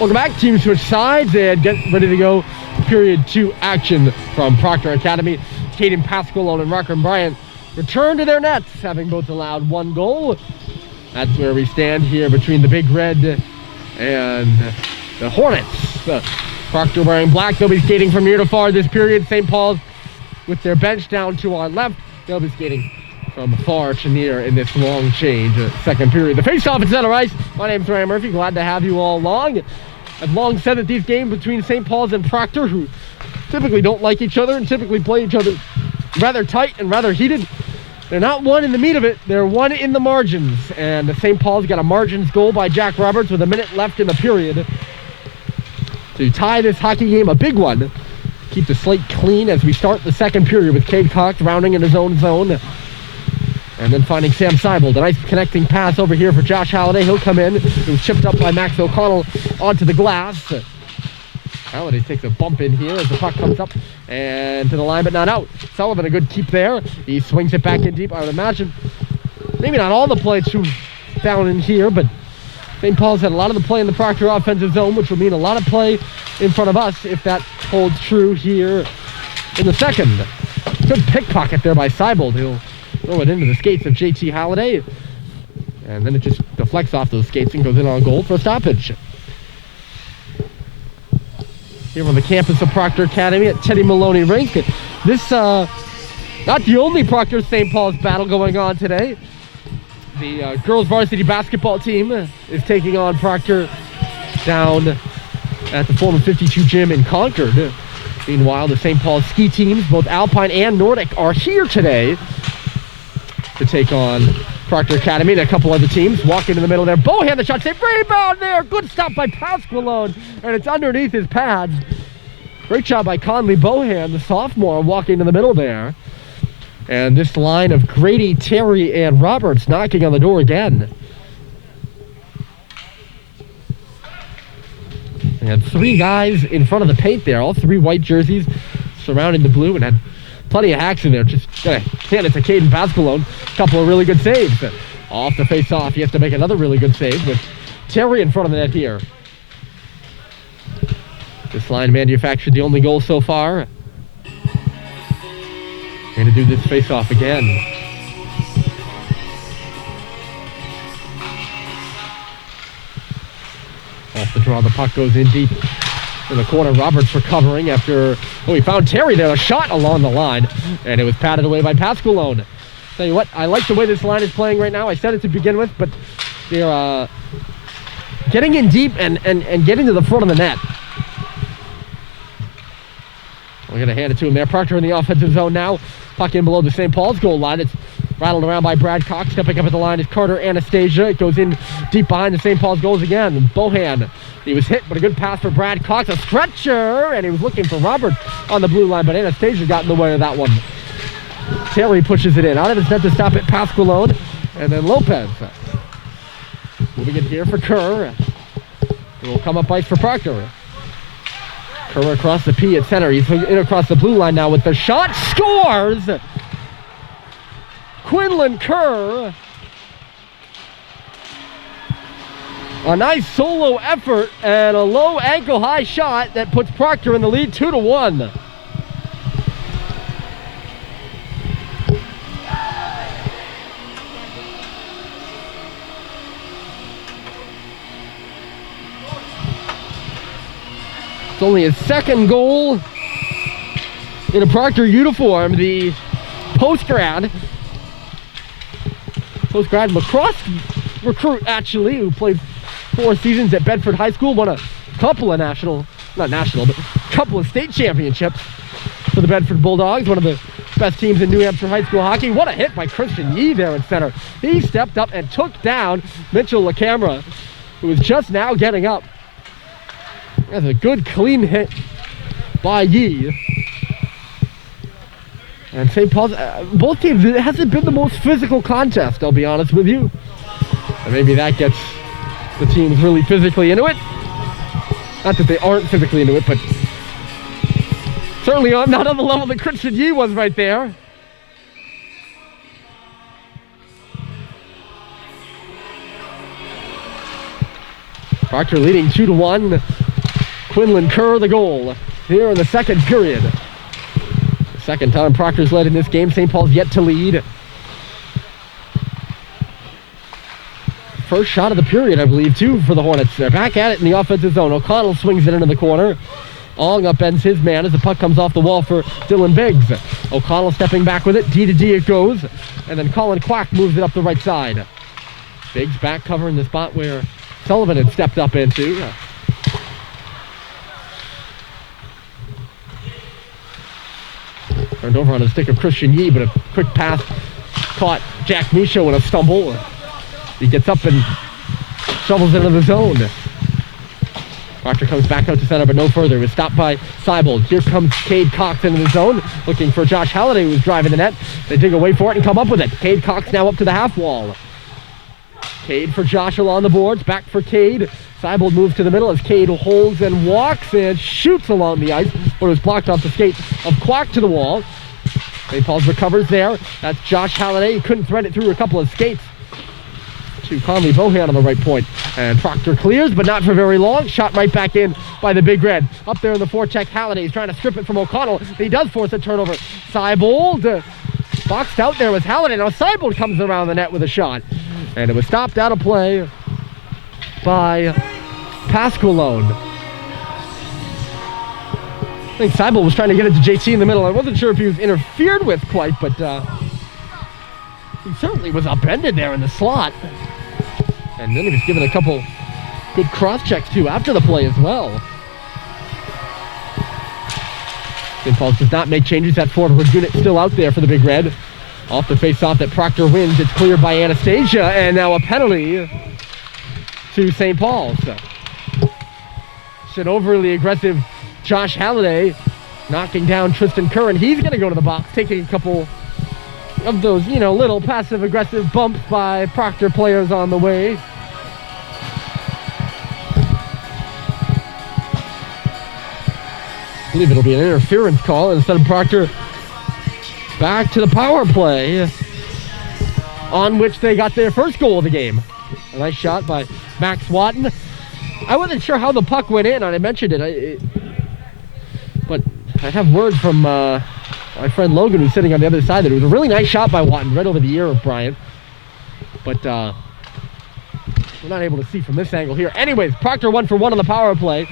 Welcome back. Team switch sides and get ready to go. Period 2 action from Proctor Academy. Caden Pasqualone and Rocker and Bryant return to their nets, having both allowed 1 goal. That's where we stand here between the Big Red and the Hornets. Proctor wearing black. They'll be skating from near to far this period. St. Paul's with their bench down to our left. They'll be skating from far to near in this long change. Second period. The face-off at center ice. My name's Ryan Murphy. Glad to have you all along. I've long said that these games between St. Paul's and Proctor, who typically don't like each other and typically play each other rather tight and rather heated, they're not one in the meat of it, they're one in the margins. And St. Paul's got a margins goal by Jack Roberts with a minute left in the period to tie this hockey game, a big one. Keep the slate clean as we start the second period with Cade Cox rounding in his own zone. And then finding Sam Seibold. A nice connecting pass over here for Josh Halliday. He'll come in. It was chipped up by Max O'Connell onto the glass. Halliday takes a bump in here as the puck comes up and to the line, but not out. Sullivan, a good keep there. He swings it back in deep. I would imagine maybe not all the play down in here, but St. Paul's had a lot of the play in the Proctor offensive zone, which will mean a lot of play in front of us if that holds true here in the second. Good pickpocket there by Seibold. He'll throw it into the skates of JT Halliday, and then it just deflects off those skates and goes in on goal for a stoppage. Here on the campus of Proctor Academy at Teddy Maloney Rink. This, not the only Proctor St. Paul's battle going on today. The girls varsity basketball team is taking on Proctor down at the former 52 gym in Concord. Meanwhile, the St. Paul ski teams, both Alpine and Nordic, are here today to take on Proctor Academy and a couple other teams. Walking in the middle there. Bohan, the shot save. Rebound there. Good stop by Pasqualone. And it's underneath his pads. Great job by Conley Bohan, the sophomore, walking in the middle there. And this line of Grady, Terry, and Roberts knocking on the door again. They had 3 guys in front of the paint there. All 3 white jerseys surrounding the blue, and had plenty of hacks in there. Just gonna hand it to Caden Pasqualone. A couple of really good saves. Off the face-off, he has to make another really good save with Terry in front of the net here. This line manufactured the only goal so far. Going to do this face-off again. Off the draw, the puck goes in deep in the corner. Roberts recovering after, he found Terry there. A shot along the line, and it was patted away by Pasqualone. Tell you what, I like the way this line is playing right now. I said it to begin with, but they're getting in deep and getting to the front of the net. We're going to hand it to him there. Proctor in the offensive zone now. Puck in below the St. Paul's goal line. It's rattled around by Brad Cox. Stepping up at the line is Carter Anastasia. It goes in deep behind the St. Paul's goals again. And Bohan, he was hit, but a good pass for Brad Cox. A stretcher, and he was looking for Robert on the blue line, but Anastasia got in the way of that one. Terry pushes it in. Out of his net to stop it, Pasqualone. And then Lopez. Moving in here for Kerr. It will come up ice for Proctor. Kerr across the P at center. He's in across the blue line now with the shot. Scores! Quinlan Kerr. A nice solo effort and a low ankle high shot that puts Proctor in the lead 2-1. It's only his second goal in a Proctor uniform. The post-grad lacrosse recruit, actually, who played 4 seasons at Bedford High School, won a couple of couple of state championships for the Bedford Bulldogs, one of the best teams in New Hampshire high school hockey. What a hit by Christian Yee there in center. He stepped up and took down Mitchell LaCamera, who was just now getting up. That's a good, clean hit by Yee. And St. Paul's, both teams, it hasn't been the most physical contest, I'll be honest with you. And maybe that gets the teams really physically into it. Not that they aren't physically into it, but certainly not on the level that Christian Yee was right there. Proctor leading 2-1. Quinlan Kerr the goal here in the second period. Second time Proctor's led in this game. St. Paul's yet to lead. First shot of the period, I believe, too, for the Hornets. They're back at it in the offensive zone. O'Connell swings it into the corner. Ong upends his man as the puck comes off the wall for Dylan Biggs. O'Connell stepping back with it. D to D it goes. And then Colin Quack moves it up the right side. Biggs back covering the spot where Sullivan had stepped up into. Turned over on the stick of Christian Yee, but a quick pass caught Jack Michaud in a stumble. He gets up and shovels into the zone. Proctor comes back out to center, but no further. It was stopped by Seibold. Here comes Cade Cox into the zone, looking for Josh Halliday, who's driving the net. They dig away for it and come up with it. Cade Cox now up to the half wall. Cade for Josh along the boards, back for Cade. Seibold moves to the middle as Cade holds and walks and shoots along the ice, but it was blocked off the skate of Quack to the wall. St. Paul's recovers there. That's Josh Halliday. He couldn't thread it through a couple of skates to Conley Bohan on the right point. And Proctor clears, but not for very long. Shot right back in by the Big Red. Up there in the forecheck, Halliday is trying to strip it from O'Connell. He does force a turnover. Seibold boxed out there with Halliday. Now Seibold comes around the net with a shot. And it was stopped out of play by Pasqualone. I think Seibold was trying to get it to JC in the middle. I wasn't sure if he was interfered with quite, but he certainly was upended there in the slot. And then he was given a couple good cross checks too after the play as well. St. Paul's does not make changes. That forward unit still out there for the Big Red. Off the face-off that Proctor wins. It's cleared by Anastasia, and now a penalty to St. Paul's. It's an overly aggressive Josh Halliday knocking down Tristan Kerr, and he's going to go to the box, taking a couple of those, you know, little passive-aggressive bumps by Proctor players on the way. I believe it'll be an interference call instead of Proctor back to the power play on which they got their first goal of the game. A nice shot by Max Watton. I wasn't sure how the puck went in, and I mentioned it, but I have word from my friend Logan, who's sitting on the other side, that it was a really nice shot by Watton right over the ear of Bryant. But we're not able to see from this angle here. Anyways, Proctor 1 for 1 on the power play.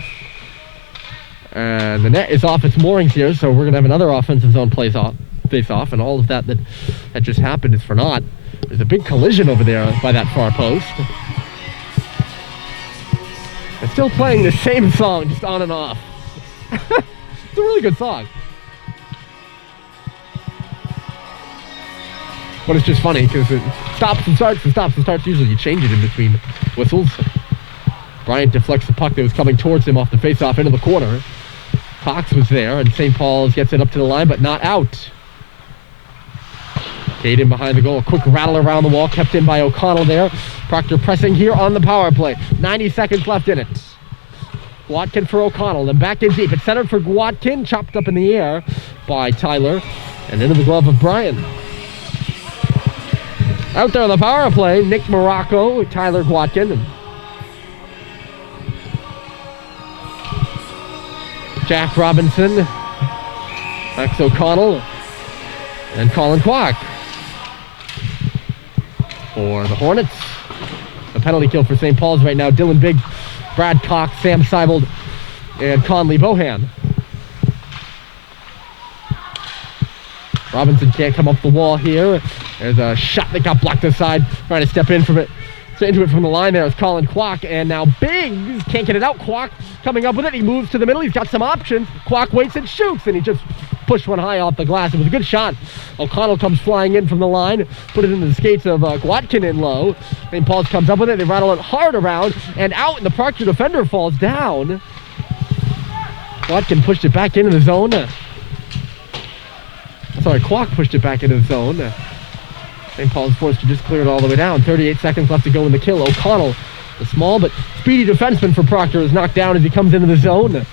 And the net is off its moorings here, so we're going to have another offensive zone face-off, and all of that just happened is for naught. There's a big collision over there by that far post. They're still playing the same song, just on and off. It's a really good song. But it's just funny because it stops and starts and stops and starts. Usually you change it in between whistles. Bryant deflects the puck that was coming towards him off the face-off into the corner. Cox was there, and St. Paul's gets it up to the line, but not out. Cade in behind the goal. A quick rattle around the wall, kept in by O'Connell there. Proctor pressing here on the power play. 90 seconds left in it. Watkin for O'Connell, then back in deep. It's centered for Watkin, chopped up in the air by Tyler, and into the glove of Brian. Out there on the power play, Nick Morocco, Tyler Watkin, and Jack Robinson, Max O'Connell, and Colin Quack. For the Hornets, a penalty kill for St. Paul's right now. Dylan Biggs, Brad Cox, Sam Seibold, and Conley Bohan. Robinson can't come up the wall here. There's a shot that got blocked aside. Trying to step in from it. Into it from the line there is Colin Quack, and now Biggs can't get it out. Quack coming up with it. He moves to the middle. He's got some options. Quack waits and shoots, and he just pushed one high off the glass. It was a good shot. O'Connell comes flying in from the line, put it into the skates of Watkin in low. St. Paul's comes up with it. They rattle it hard around and out, and the Proctor defender falls down. Watkin pushed it back into the zone. Sorry, Quack pushed it back into the zone. St. Paul's forced to just clear it all the way down. 38 seconds left to go in the kill. O'Connell, the small but speedy defenseman for Proctor, is knocked down as he comes into the zone.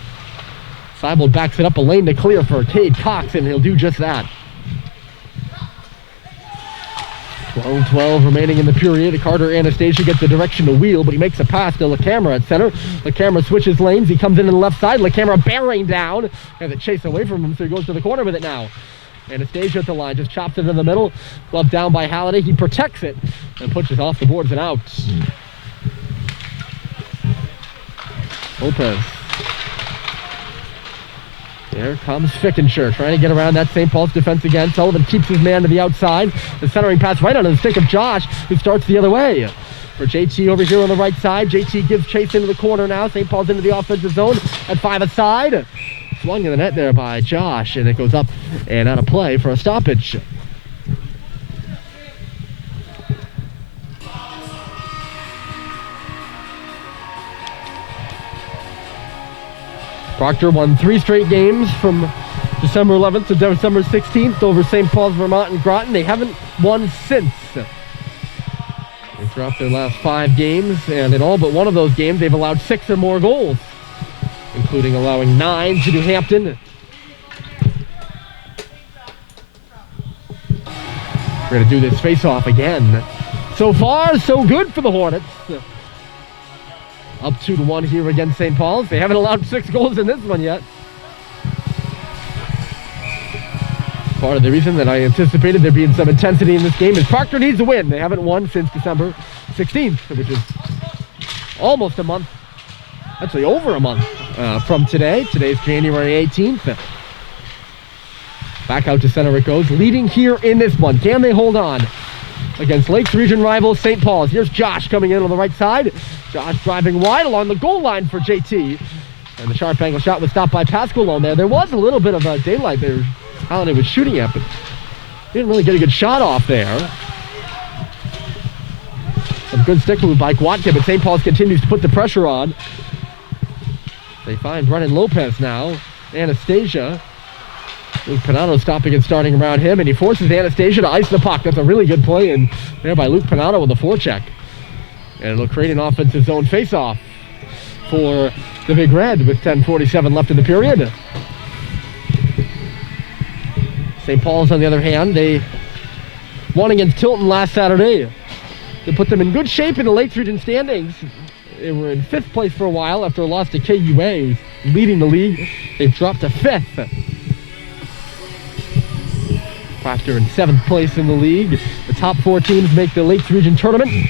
Seibold backs it up a lane to clear for Cade Cox, and he'll do just that. 12 remaining in the period. Carter Anastasia gets the direction to wheel, but he makes a pass to LaCamera at center. LaCamera switches lanes. He comes in on the left side. LaCamera bearing down. Has it chased away from him, so he goes to the corner with it now. Anastasia at the line, just chops it in the middle. Glove down by Halliday. He protects it and pushes off the boards and out. Lopez. Here comes Fickenshire, trying to get around that St. Paul's defense again. Sullivan keeps his man to the outside. The centering pass right onto the stick of Josh, who starts the other way. For JT over here on the right side. JT gives chase into the corner now. St. Paul's into the offensive zone at 5 aside. Swung in the net there by Josh, and it goes up and out of play for a stoppage. Proctor won 3 straight games from December 11th to December 16th over St. Paul's, Vermont, and Groton. They haven't won since. They dropped their last 5 games, and in all but one of those games, they've allowed 6 or more goals, including allowing 9 to New Hampton. We're going to do this face-off again. So far, so good for the Hornets. Up 2-1 here against St. Paul's. They haven't allowed 6 goals in this one yet. Part of the reason that I anticipated there being some intensity in this game is Proctor needs a win. They haven't won since December 16th, which is almost a month. Actually, over a month from today. Today's January 18th. Back out to center it goes. Leading here in this one. Can they hold on against Lakes Region rival St. Paul's? Here's Josh coming in on the right side. Josh driving wide along the goal line for JT. And the sharp angle shot was stopped by Pascal on there. There was a little bit of a daylight there Halliday was shooting at, but didn't really get a good shot off there. Some good stick move by Gwatke, but St. Paul's continues to put the pressure on. They find Brennan Lopez now. Anastasia. Luke Panato stopping and starting around him, and he forces Anastasia to ice the puck. That's a really good play in there by Luke Panato with a forecheck. And it'll create an offensive zone face-off for the Big Red with 10:47 left in the period. St. Paul's, on the other hand, they won against Tilton last Saturday. They put them in good shape in the Lakes Region standings. They were in 5th place for a while after a loss to KUA, who's leading the league. They've dropped to 5th. Proctor in 7th place in the league. The top 4 teams make the Lakes Region tournament.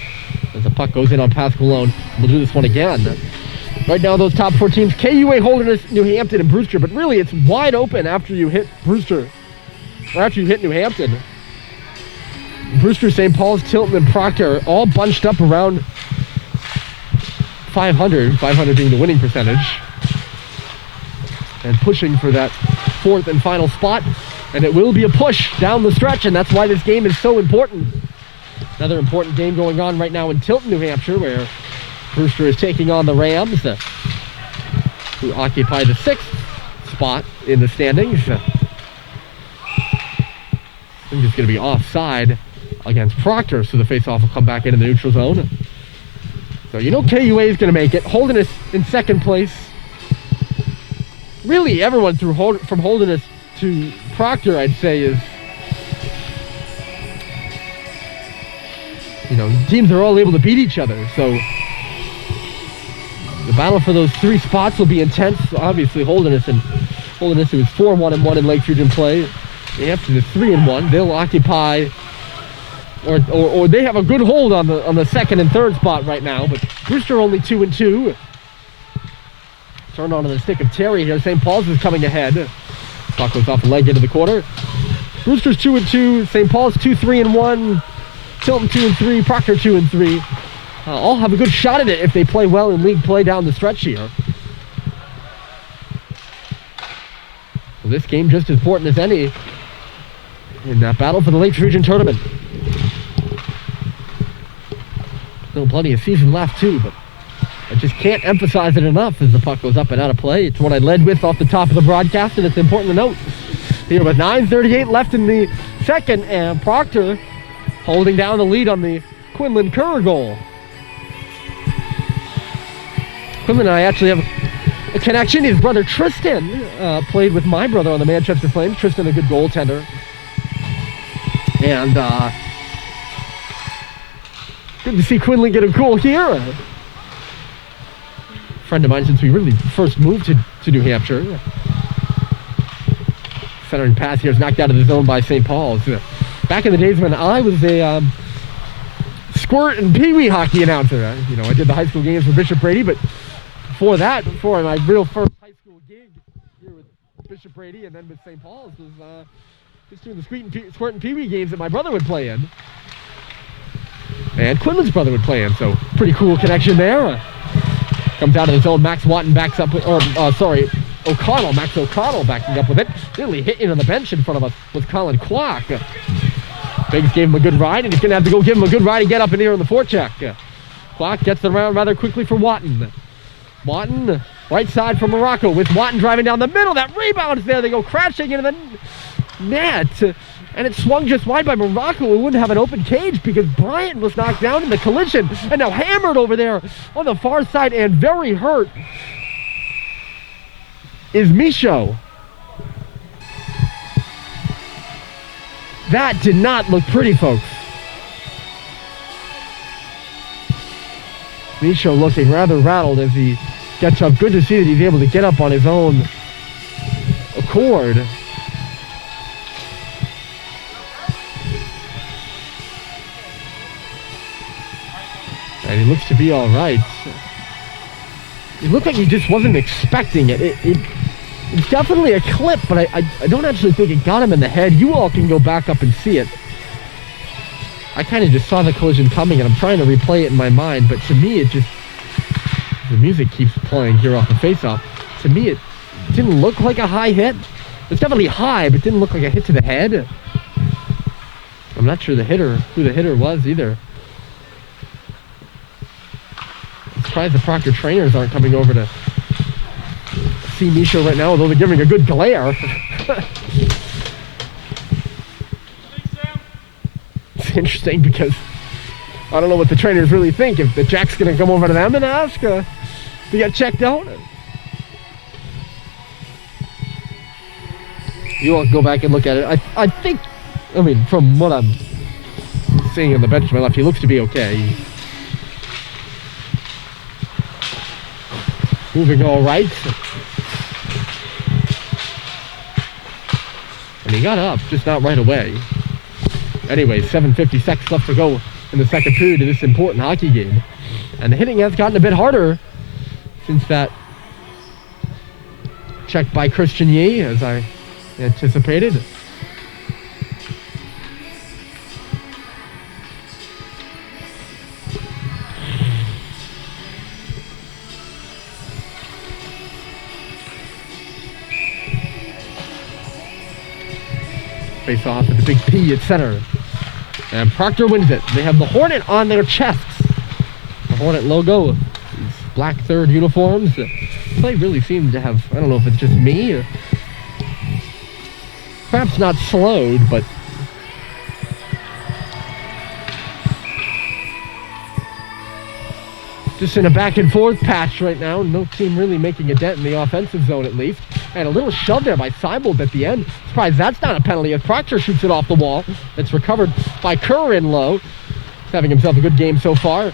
As the puck goes in on Pascal. We'll do this one again. Right now, those top 4 teams, KUA, Holderness, New Hampton, and Brewster. But really, it's wide open after you hit Brewster, or after you hit New Hampton. Brewster, St. Paul's, Tilton, and Proctor are all bunched up around 500 being the winning percentage, and pushing for that 4th and final spot. And it will be a push down the stretch, and that's why this game is so important. Another important game going on right now in Tilton, New Hampshire, where Brewster is taking on the Rams, who occupy the 6th spot in the standings. I think it's going to be offside against Proctor, so the faceoff will come back into the neutral zone. So you know KUA is going to make it. Holderness in 2nd place. Really, everyone from Holderness to Proctor, I'd say, is, you know, teams are all able to beat each other. So the battle for those 3 spots will be intense. Obviously, Holderness, who is 4-1-1 in Lakes Region play. New Hampton is 3-1. They'll occupy, or they have a good hold on the 2nd and 3rd spot right now. But Brewster only 2-2. Turned onto the stick of Terry here. St. Paul's is coming ahead. Puck goes off the leg into the corner. Brewster's 2-2. St. Paul's 2-3-1. Tilton 2-3. Proctor 2-3. All have a good shot at it if they play well in league play down the stretch here. So this game just as important as any in that battle for the Lakes Region tournament. Still plenty of season left too, but I just can't emphasize it enough as the puck goes up and out of play. It's what I led with off the top of the broadcast, and it's important to note. Here with 9:38 left in the second, and Proctor holding down the lead on the Quinlan Kerr goal. Quinlan and I actually have a connection. His brother Tristan played with my brother on the Manchester Flames. Tristan, a good goaltender. And Good to see Quinlan get a goal here. Friend of mine since we really first moved to New Hampshire. Centering pass here is knocked out of the zone by St. Paul's. Back in the days when I was a squirt and pee-wee hockey announcer. You know, I did the high school games for Bishop Brady, but before my real first high school gig here with Bishop Brady and then with St. Paul's was just doing the squirt and pee-wee games that my brother would play in. And Quinlan's brother would play in, so pretty cool connection there. Comes out of the zone, Max Watton backs up, Max O'Connell backing up with it. Nearly hitting on the bench in front of us was Colin Kwok. Biggs gave him a good ride, and he's going to have to go give him a good ride and get up in here on the forecheck. Kwok gets it around rather quickly for Watton. Watton, right side for Morocco, with Watton driving down the middle. That rebound is there. They go crashing into the net, and it swung just wide by Morocco, who wouldn't have an open cage because Bryant was knocked down in the collision, and now hammered over there on the far side and very hurt is Michaud. That did not look pretty, folks. Michaud looking rather rattled as he gets up. Good to see that he's able to get up on his own accord. And he looks to be all right. It looked like he just wasn't expecting it. It's definitely a clip, but I don't actually think it got him in the head. You all can go back up and see it. I kind of just saw the collision coming, and I'm trying to replay it in my mind, but to me, the music keeps playing here off the face-off. To me, it didn't look like a high hit. It's definitely high, but didn't look like a hit to the head. I'm not sure who the hitter was either. I'm surprised the Proctor trainers aren't coming over to see Michaud right now, although they're giving a good glare. It's interesting because I don't know what the trainers really think. If the Jack's going to come over to them and ask to get checked out. You all go back and look at it. I think, from what I'm seeing on the bench to my left, he looks to be okay. Moving all right. And he got up, just not right away. Anyway, 7:50 seconds left to go in the second period of this important hockey game. And the hitting has gotten a bit harder since that check by Christian Yee, as I anticipated. Face off at the big P at center. And Proctor wins it. They have the Hornet on their chests. The Hornet logo. These black third uniforms. Play really seemed to have, I don't know if it's just me, or perhaps not slowed, but just in a back and forth patch right now. No team really making a dent in the offensive zone, at least. And a little shove there by Seibold at the end. Surprised that's not a penalty as Proctor shoots it off the wall. It's recovered by Kerr in low. He's having himself a good game so far.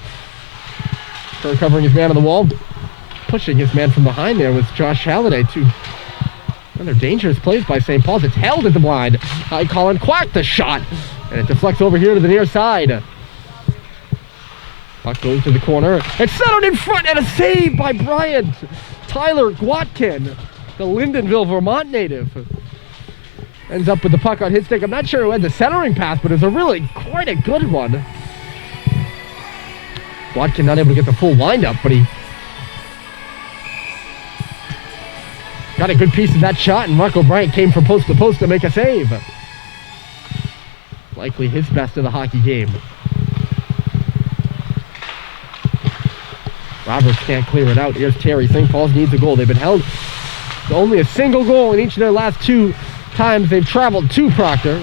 Kerr covering his man on the wall. Pushing his man from behind there was Josh Halliday. Two rather dangerous plays by St. Paul's. It's held at the blind. High Colin Kwok the shot. And it deflects over here to the near side. Puck goes to the corner. It's settled in front and a save by Bryant. Tyler Gwatkin, the Lyndonville, Vermont native, ends up with the puck on his stick. I'm not sure who had the centering pass, but it's a really quite a good one. Gwatkin not able to get the full windup, but he got a good piece of that shot, and Marco Bryant came from post to post to make a save. Likely his best of the hockey game. Roberts can't clear it out. Here's Terry. St. Paul's needs a goal. They've been held to only a single goal in each of their last two times they've traveled to Proctor.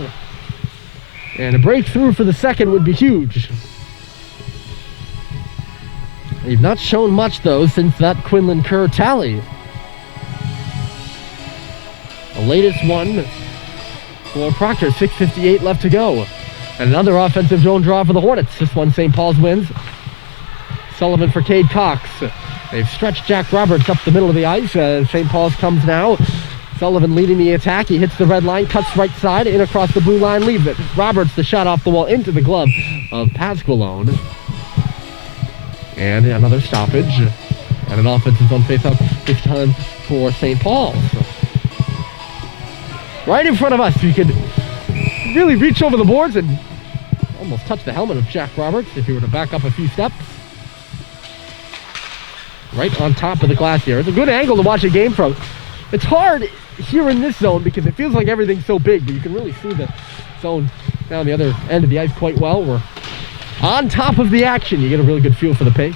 And a breakthrough for the second would be huge. They've not shown much, though, since that Quinlan Kerr tally. The latest one for Proctor, 6:58 left to go. And another offensive zone draw for the Hornets. This one St. Paul's wins. Sullivan for Cade Cox. They've stretched Jack Roberts up the middle of the ice. St. Paul's comes now. Sullivan leading the attack. He hits the red line, cuts right side, in across the blue line, leaves it. Roberts, the shot off the wall into the glove of Pasqualone. And another stoppage. And an offensive zone face-off this time for St. Paul's. Right in front of us, you could really reach over the boards and almost touch the helmet of Jack Roberts if you were to back up a few steps. Right on top of the glass here. It's a good angle to watch a game from. It's hard here in this zone because it feels like everything's so big, but you can really see the zone down the other end of the ice quite well. We're on top of the action. You get a really good feel for the pace.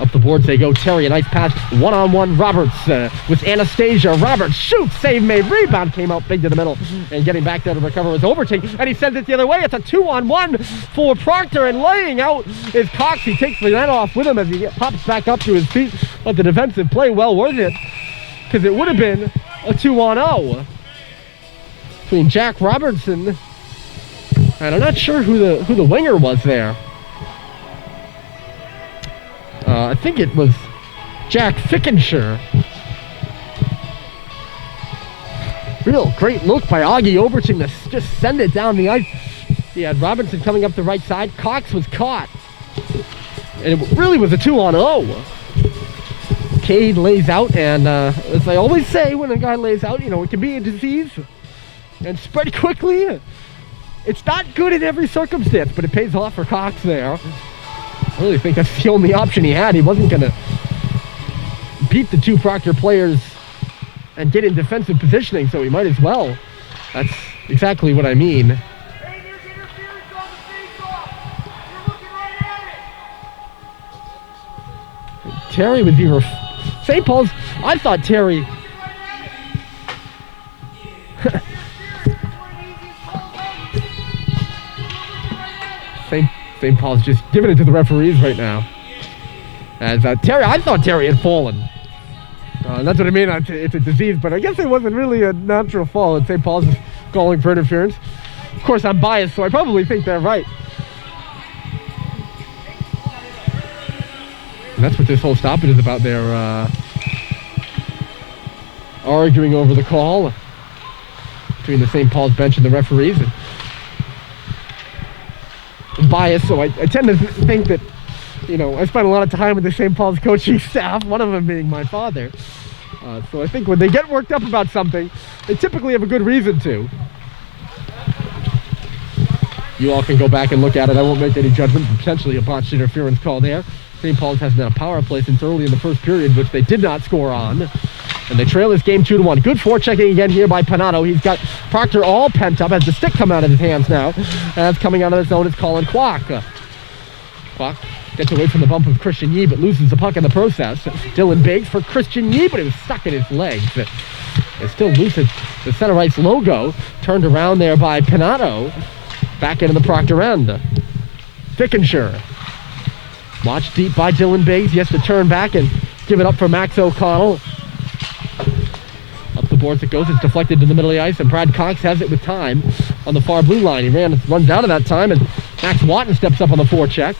Up the boards they go. Terry, a nice pass. One-on-one Roberts with Anastasia. Roberts shoots, save made, rebound came out big to the middle. And getting back there to recover his overtake. And he sends it the other way. It's a 2-on-1 for Proctor. And laying out is Cox. He takes the net off with him as he pops back up to his feet. But the defensive play well worth it, because it would have been a 2-on-0 between Jack Robertson. And I'm not sure who the winger was there. I think it was Jack Fickenshire. Real great look by Augie Overton to just send it down the ice. He had Robinson coming up the right side. Cox was caught. And it really was a 2-on-0. Cade lays out, and as I always say when a guy lays out, you know, it can be a disease and spread quickly. It's not good in every circumstance, but it pays off for Cox there. I really think that's the only option he had. He wasn't going to beat the two Proctor players and get in defensive positioning, so he might as well. That's exactly what I mean. Terry was either... St. Paul's... I thought Terry... St. Paul's just giving it to the referees right now. As Terry, I thought Terry had fallen. That's what I mean. It's a disease, but I guess it wasn't really a natural fall. And St. Paul's is calling for interference. Of course, I'm biased, so I probably think they're right. And that's what this whole stoppage is about. They're arguing over the call between the St. Paul's bench and the referees. Biased, so I tend to think that, you know, I spent a lot of time with the St. Paul's coaching staff, one of them being my father. So I think when they get worked up about something, they typically have a good reason to. You all can go back and look at it. I won't make any judgment. Potentially a botched interference call there. St. Paul's hasn't had a power play since early in the first period, which they did not score on. And they trail this game 2-1. Good forechecking again here by Panato. He's got Proctor all pent up. Has the stick come out of his hands now. As coming out of the zone is Colin Kwok. Kwok gets away from the bump of Christian Yee, but loses the puck in the process. Dylan Biggs for Christian Yee, but it was stuck in his legs. They still lose it. The center ice logo turned around there by Panato. Back into the Proctor end. Fickenshire. Watched deep by Dylan Biggs. He has to turn back and give it up for Max O'Connell. Up the boards it goes. It's deflected to the middle of the ice, and Brad Cox has it with time on the far blue line. He runs out of that time, and Max Watton steps up on the forecheck.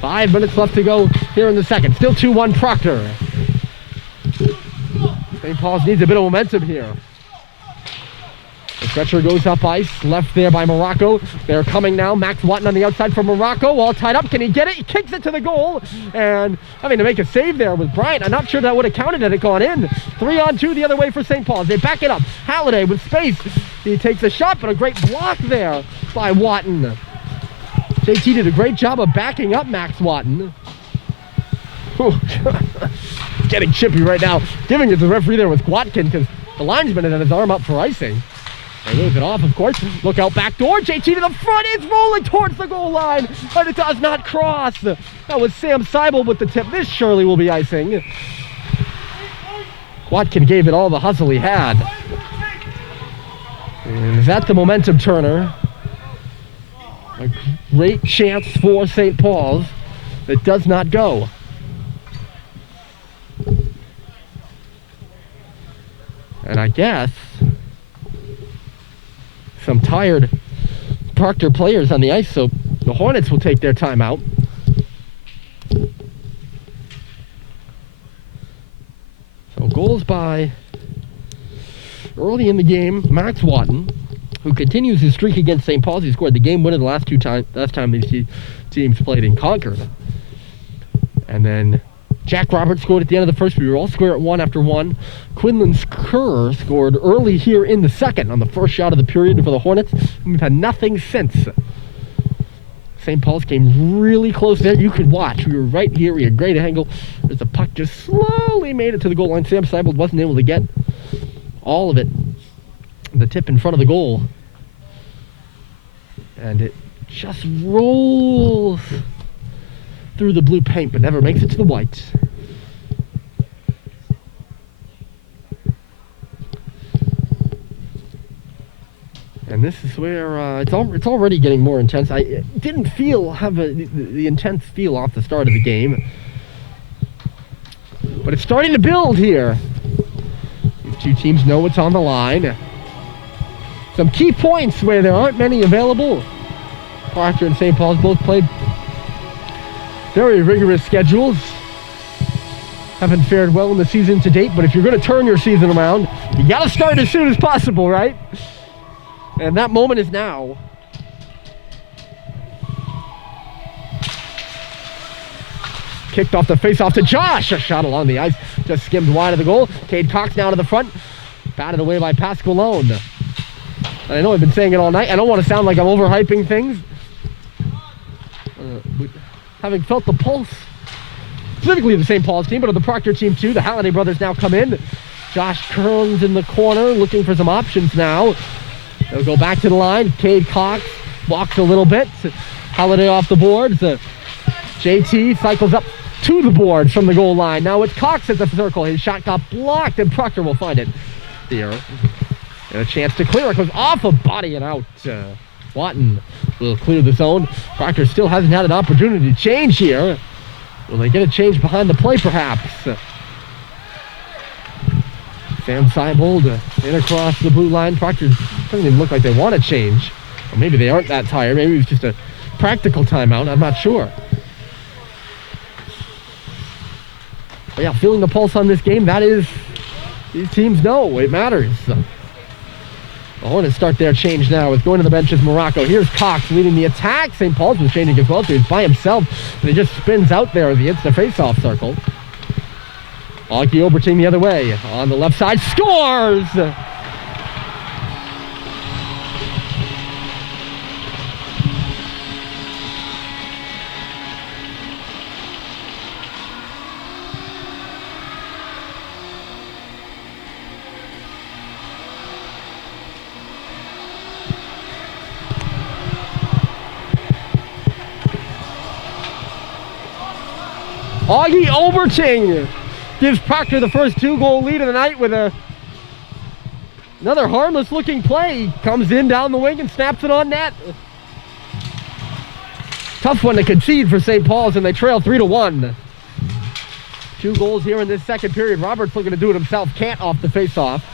5 minutes left to go here in the second. Still 2-1 Proctor. St. Paul's needs a bit of momentum here. The stretcher goes up ice, left there by Morocco. They're coming now. Max Watton on the outside for Morocco, all tied up. Can he get it? He kicks it to the goal, and having to make a save there with Bryant. I'm not sure that would have counted had it gone in. 3-on-2 the other way for St. Paul's. They back it up. Halliday with space. He takes a shot, but a great block there by Watton. JT did a great job of backing up Max Watton. Getting chippy right now. Giving it to the referee there was Gwatkin, because the linesman had his arm up for icing. They lose it off, of course. Look out back door. JT to the front. It's rolling towards the goal line, but it does not cross. That was Sam Seibel with the tip. This surely will be icing. Watkin gave it all the hustle he had. And is that the momentum turner? A great chance for St. Paul's that does not go. And I guess some tired Proctor players on the ice, so the Hornets will take their timeout. So goals by, early in the game, Max Watton, who continues his streak against St. Paul's. He scored the game winner the last time these teams played in Concord. And then Jack Roberts scored at the end of the first. We were all square at 1 after 1. Quinlan Kerr scored early here in the second on the first shot of the period for the Hornets. We've had nothing since. St. Paul's came really close there. You could watch. We were right here. We had a great angle. As the puck just slowly made it to the goal line. Sam Seibold wasn't able to get all of it. The tip in front of the goal. And it just rolls through the blue paint, but never makes it to the white. And this is where it's already getting more intense. I didn't have the intense feel off the start of the game, but it's starting to build here. These two teams know what's on the line. Some key points where there aren't many available. Proctor and St. Paul's both played very rigorous schedules. Haven't fared well in the season to date, but if you're going to turn your season around, you got to start as soon as possible, right? And that moment is now. Kicked off the face-off to Josh. A shot along the ice, just skimmed wide of the goal. Cade Cox now to the front. Batted away by Pascal Maloney. And I know I've been saying it all night. I don't want to sound like I'm overhyping things. Having felt the pulse, specifically of the St. Paul's team, but of the Proctor team too. The Halliday brothers now come in. Josh Kearns in the corner, looking for some options now. They'll go back to the line. Cade Cox walks a little bit. Halliday off the boards. JT cycles up to the boards from the goal line. Now it's Cox at the circle. His shot got blocked, and Proctor will find it here. And a chance to clear. It goes off a body and out. Watton will clear the zone. Proctor still hasn't had an opportunity to change here. Will they get a change behind the play, perhaps? Sam Seibold in across the blue line. Proctor doesn't even look like they want to change. Or maybe they aren't that tired. Maybe it was just a practical timeout. I'm not sure. But yeah, feeling the pulse on this game, that is, these teams know it matters. The Hornets start their change now with going to the bench is Morocco. Here's Cox leading the attack. St. Paul's was changing as well, so he's by himself. And he just spins out there as he hits the face-off circle. Augie Oberting the other way. On the left side, scores! Augie Oberting gives Proctor the first 2-goal lead of the night with another harmless looking play. Comes in down the wing and snaps it on net. Tough one to concede for St. Paul's, and they trail 3-1. 2 goals here in this second period. Roberts looking to do it himself. Can't off the face-off.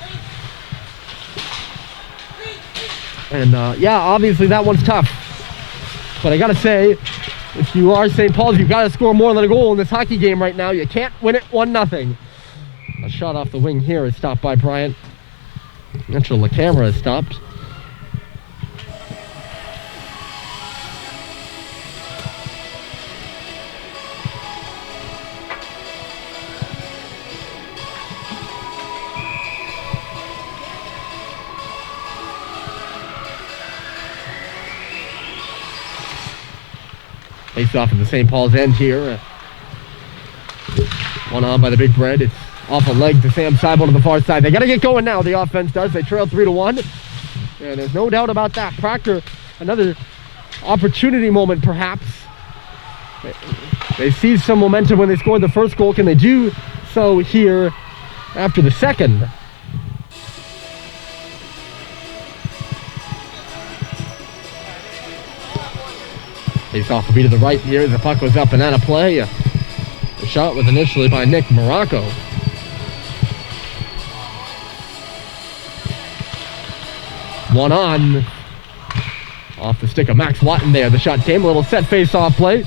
And yeah, obviously that one's tough. But I gotta say, if you are St. Paul's, you've got to score more than a goal in this hockey game right now. You can't win it 1-0. A shot off the wing here is stopped by Bryant. Not sure the camera is stopped. Face off at the St. Paul's end here. One on by the Big Bread. It's off a leg to Sam Seibold to the far side. They got to get going now, the offense does. They trail 3-1. And there's no doubt about that. Proctor, another opportunity moment perhaps. They seized some momentum when they scored the first goal. Can they do so here after the second? Face off the beat to the right here. The puck was up and out of play. The shot was initially by Nick Morocco. One on Off the stick of Max Watton there. The shot came, a little set face-off play.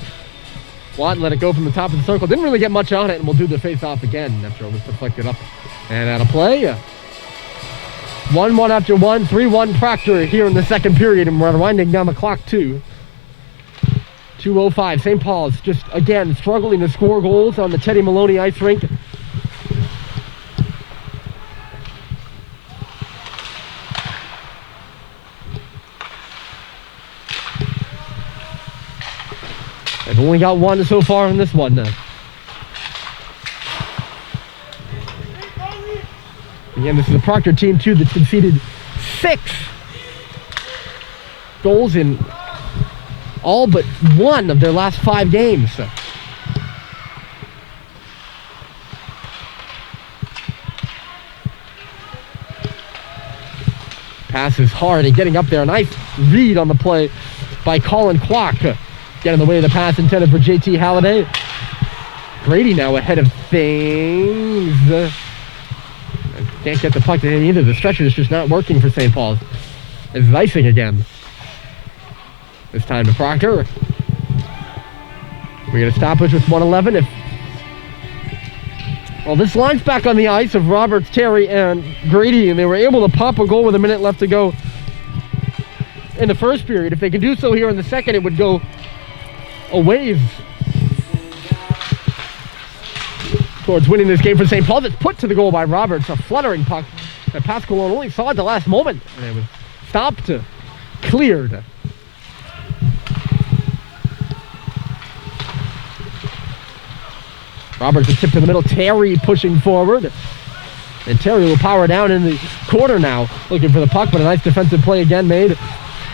Watton let it go from the top of the circle. Didn't really get much on it, and we'll do the face-off again after it was deflected up and out of play. 1-1 after 1, 3-1 Proctor here in the second period, and we're winding down the clock too. 2:05. St. Paul's just, again, struggling to score goals on the Teddy Maloney ice rink. They've only got one so far in this one. Again, this is a Proctor team, too, that's conceded 6 goals in all but 1 of their last 5 games. Pass is hard and getting up there. A nice read on the play by Colin Kwok. Get in the way of the pass intended for JT Halliday. Grady now ahead of things. Can't get the puck to hit either. The stretcher is just not working for St. Paul's. It's icing again. This time to Proctor. We get a stoppage with 1:11. Well, this line's back on the ice of Roberts, Terry, and Grady, and they were able to pop a goal with a minute left to go in the first period. If they can do so here in the second, it would go a ways towards winning this game for St. Paul. That's put to the goal by Roberts. A fluttering puck that Pascal only saw at the last moment. And it was stopped, cleared. Roberts is tipped to the middle. Terry pushing forward. And Terry will power down in the corner now, looking for the puck, but a nice defensive play again made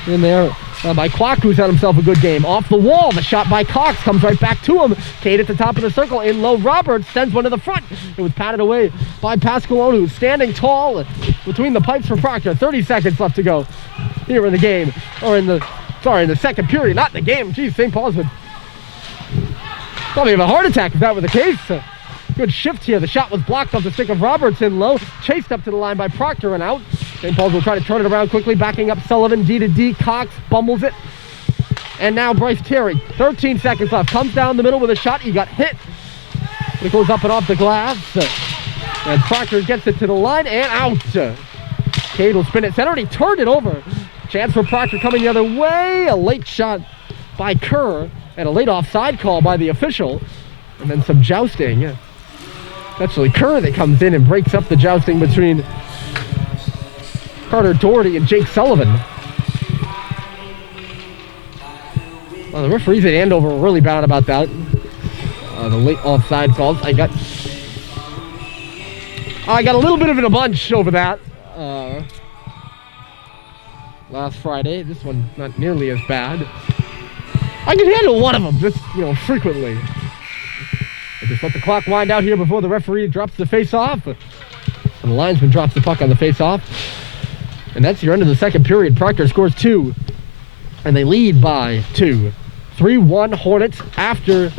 in there by Kwok, who's had himself a good game. Off the wall, the shot by Cox comes right back to him. Cade at the top of the circle, in low. Roberts sends one to the front. It was patted away by Pascal, who's standing tall between the pipes for Proctor. 30 seconds left to go here in the game, or in the second period, not in the game. Geez, St. Paul's would probably have a heart attack if that were the case. Good shift here. The shot was blocked off the stick of Roberts in low. Chased up to the line by Proctor and out. St. Paul's will try to turn it around quickly, backing up Sullivan, D to D. Cox bumbles it. And now Bryce Terry, 13 seconds left. Comes down the middle with a shot. He got hit. It goes up and off the glass. And Proctor gets it to the line and out. Cade will spin it center, and he turned it over. Chance for Proctor coming the other way. A late shot by Kerr and a late offside call by the official. And then some jousting. It's actually Kerr that comes in and breaks up the jousting between Carter Doherty and Jake Sullivan. Well, the referees at Andover were really bad about that. The late offside calls. I got a little bit of a bunch over that last Friday. This one not nearly as bad. I can handle one of them, just frequently. I just let the clock wind out here before the referee drops the face-off. And the linesman drops the puck on the face-off. And that's your end of the second period. Proctor scores 2. And they lead by 2. 3-1 Hornets after